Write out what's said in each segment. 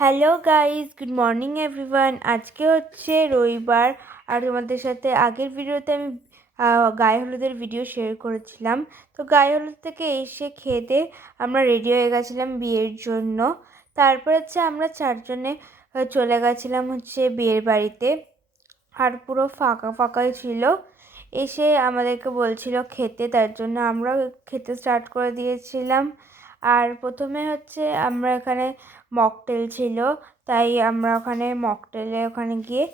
Hello guys good morning everyone আজকে হচ্ছে রবিবার। আর তোমাদের সাথে আগের ভিডিওতে আমি গায়ে হলুদের ভিডিও শেয়ার করেছিলাম। তো গায়ে হলুদ থেকে এসে খেতে আমরা রেডি হয়ে গেছিলাম বিয়ের জন্য। তারপর হচ্ছে আমরা চারজনে চলে গেছিলাম হচ্ছে বিয়ের বাড়িতে। আর পুরো ফাঁকা ফাঁকাই ছিল। এসে আমাদেরকে বলছিল খেতে, তার জন্য আমরাও খেতে স্টার্ট করে দিয়েছিলাম। আর প্রথমে হচ্ছে আমরা এখানে মকটেল ছিল, তাই আমরা ওখানে মকটেলে ওখানে গিয়ে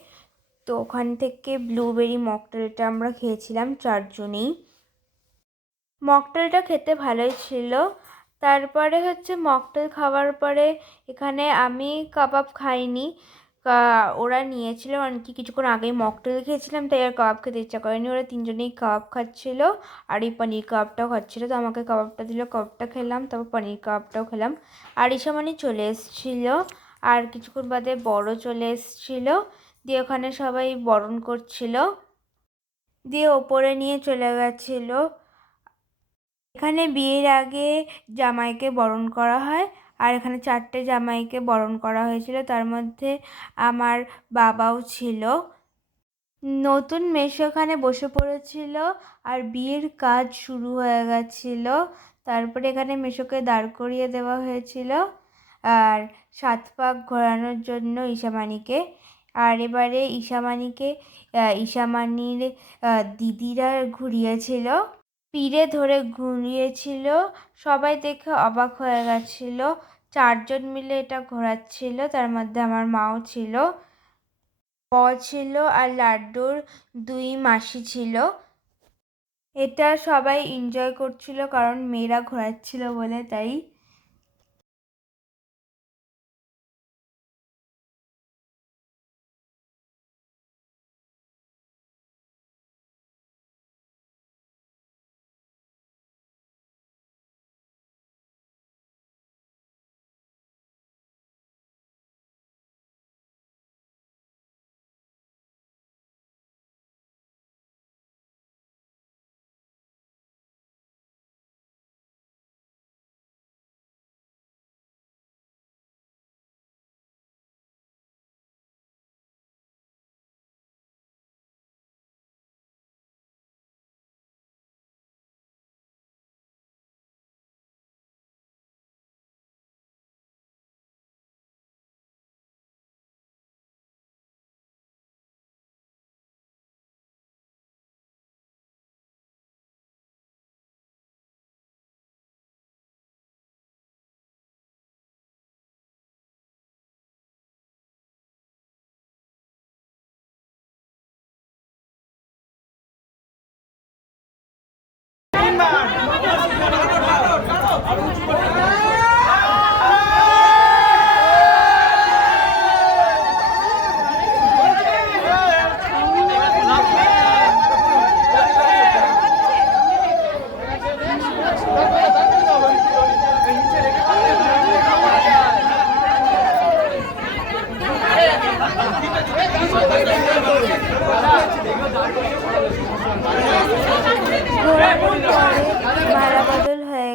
তো ওখান থেকে ব্লুবেরি মকটেলটা আমরা খেয়েছিলাম চারজনেই। মকটেলটা খেতে ভালোই ছিল। তারপরে হচ্ছে মকটেল খাওয়ার পরে এখানে আমি কাবাব খাইনি। ওরা নিয়েছিল আর কি কিছুক্ষণ আগেই মকটেল খেয়েছিলাম তাই আর কাবাব খেতে ইচ্ছা করেনি। ওরা তিনজনেই কাবাব খাচ্ছিল আর এই পনির কাবাবটাও খাচ্ছিলো। তো আমাকে কাবাবটা দিল, কাবাবটা খেলাম, তারপর পনির কাবাবটাও খেলাম। আর ইসামানি চলে এসেছিল আর কিছুক্ষণ বাদে বড় চলে এসেছিল। দিয়ে ওখানে সবাই বরণ করছিল। দিয়ে ওপরে নিয়ে চলে গেছিল। এখানে বিয়ের আগে জামাইকে বরণ করা হয়। আর এখানে চারটে জামাইকে বরণ করা হয়েছিল। তার মধ্যে আমার বাবাও ছিল। নতুন মেশো ওখানে বসে পড়েছিল আর বিয়ের কাজ শুরু হয়ে গেছিল। তারপরে এখানে মেশোকে দাঁড় করিয়ে দেওয়া হয়েছিল আর সাত পাক ঘোরানোর জন্য ঈশামানিকে আর এবারে ঈশামানিকে ঈশামানির দিদিরা ঘুরিয়েছিল। পিড়ে ধরে ঘুরিয়েছিল সবাই দেখে অবাক হয়ে গেছিল। চারজন মিলে এটা ঘোরাচ্ছিল, তার মধ্যে আমার মাও ছিল। ব ছিল আর লাড্ডুর দুই মাসি ছিল। এটা সবাই এনজয় করছিল কারণ মেয়েরা ঘোরাচ্ছিল বলে তাই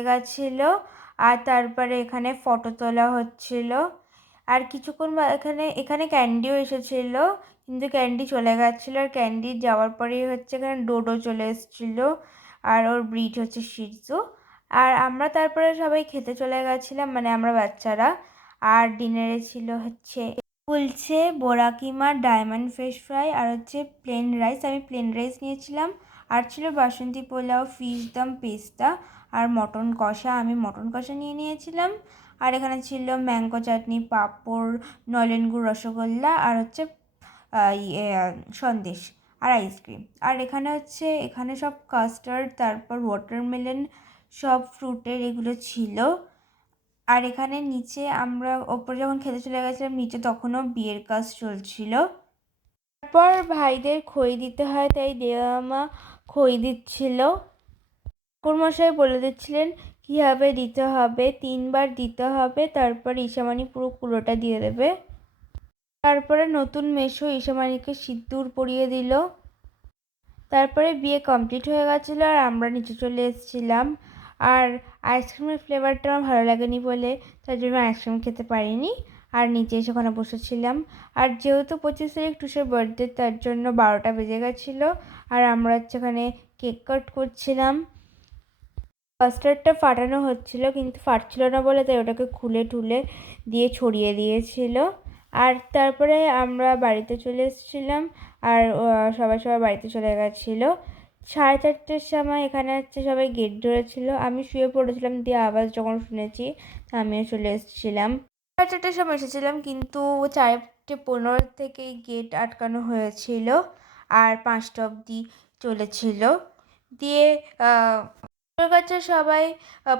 গেছিল আর তারপরে এখানে ফটো তোলা হচ্ছিল। আর কিছুক্ষণ বা- এখানে এখানে ক্যান্ডিও এসেছিল, কিন্তু ক্যান্ডি চলে গেছিল আর ক্যান্ডি যাওয়ার পরেই হচ্ছে এখানে ডোডো চলে এসেছিল আর ওর ব্রিড হচ্ছে শিরজু আর আমরা তারপরে সবাই খেতে চলে গেছিলাম মানে আমরা বাচ্চারা। আর ডিনারে ছিল হচ্ছে উলছে বোরা কিমা ডায়মন্ড ফিশ ফ্রাই আর হচ্ছে প্লেন রাইস। আমি প্লেন রাইস নিয়েছিলাম। আর ছিল বাসন্তী পোলাও, ফিশ দম, পেস্তা। আর মটন কষা আমি মটন কষা নিয়ে নিয়েছিলাম। আর এখানে ছিল ম্যাঙ্গো চাটনি, পাঁপড়, নলেন গুড়, রসগোল্লা আর হচ্ছে ইয়ে সন্দেশ আর আইসক্রিম আর এখানে হচ্ছে, এখানে সব কাস্টার্ড তারপর ওয়াটারমেলন সব ফ্রুটের এগুলো ছিল। আর এখানে নিচে আমরা, ওপরে যখন খেতে চলে গেছিলাম, নিচে তখনও বিয়ের কাজ চলছিল। তারপর ভাইদের খই দিতে হয়, তাই দেওয়া মা খই দিচ্ছিল। ঠাকুরমশাই বলে দিচ্ছিলেন, কীভাবে দিতে হবে? তিনবার দিতে হবে, তারপর ঈশামানি পুরো কুলোটা দিয়ে দেবে। তারপরে নতুন মেশো ঈশামানিকে সিঁদুর পরিয়ে দিল। তারপরে বিয়ে কমপ্লিট হয়ে গেছিল আর আমরা নিচে চলে এসেছিলাম। আর আইসক্রিমের ফ্লেভারটা আমার ভালো লাগেনি বলে তার জন্য আইসক্রিম খেতে পারিনি। আর নিচে এসে ওখানে বসেছিলাম। আর যেহেতু পঁচিশ তারিখ টুসের বার্থডে তার জন্য বারোটা বেজে গেছিল। আর আমরা হচ্ছে ওখানে কেক কাট করছিলাম। কাস্টার্ডটা ফাটানো হচ্ছিল, কিন্তু ফাটছিল না বলে তাই ওটাকে খুলে টুলে দিয়ে ছড়িয়ে দিয়েছিল। আর তারপরে আমরা বাড়িতে চলে এসেছিলাম আর সবাই সবাই বাড়িতে চলে গেছিল। সাড়ে চারটের সময় এখানে হচ্ছে সবাই গেট ধরেছিল আমি শুয়ে পড়েছিলাম, দিয়ে আওয়াজ যখন শুনেছি আমিও চলে এসেছিলাম। সাড়ে চারটের সময় এসেছিলাম, কিন্তু চারটে পনেরো থেকেই গেট আটকানো হয়েছিল আর পাঁচটা অবধি চলেছিল। দিয়ে ওর কাছে সবাই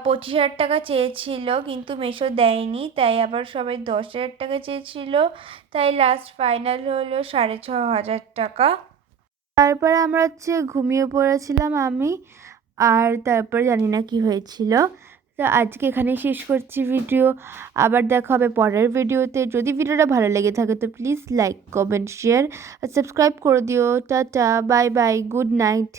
পঁচিশ হাজার টাকা চেয়েছিল, কিন্তু মেশো দেয়নি, তাই আবার সবাই দশ হাজার টাকা চেয়েছিল, তাই লাস্ট ফাইনাল হলো সাড়ে ছ হাজার টাকা। তারপরে আমরা হচ্ছে ঘুমিয়ে পড়েছিলাম আমি, আর তারপরে জানি না কি হয়েছিল। তো আজকে এখানেই শেষ করছি ভিডিও আবার দেখা হবে পরের ভিডিওতে যদি ভিডিওটা ভালো লেগে থাকে তো please like comment share subscribe করে দিও। Tata bye bye good night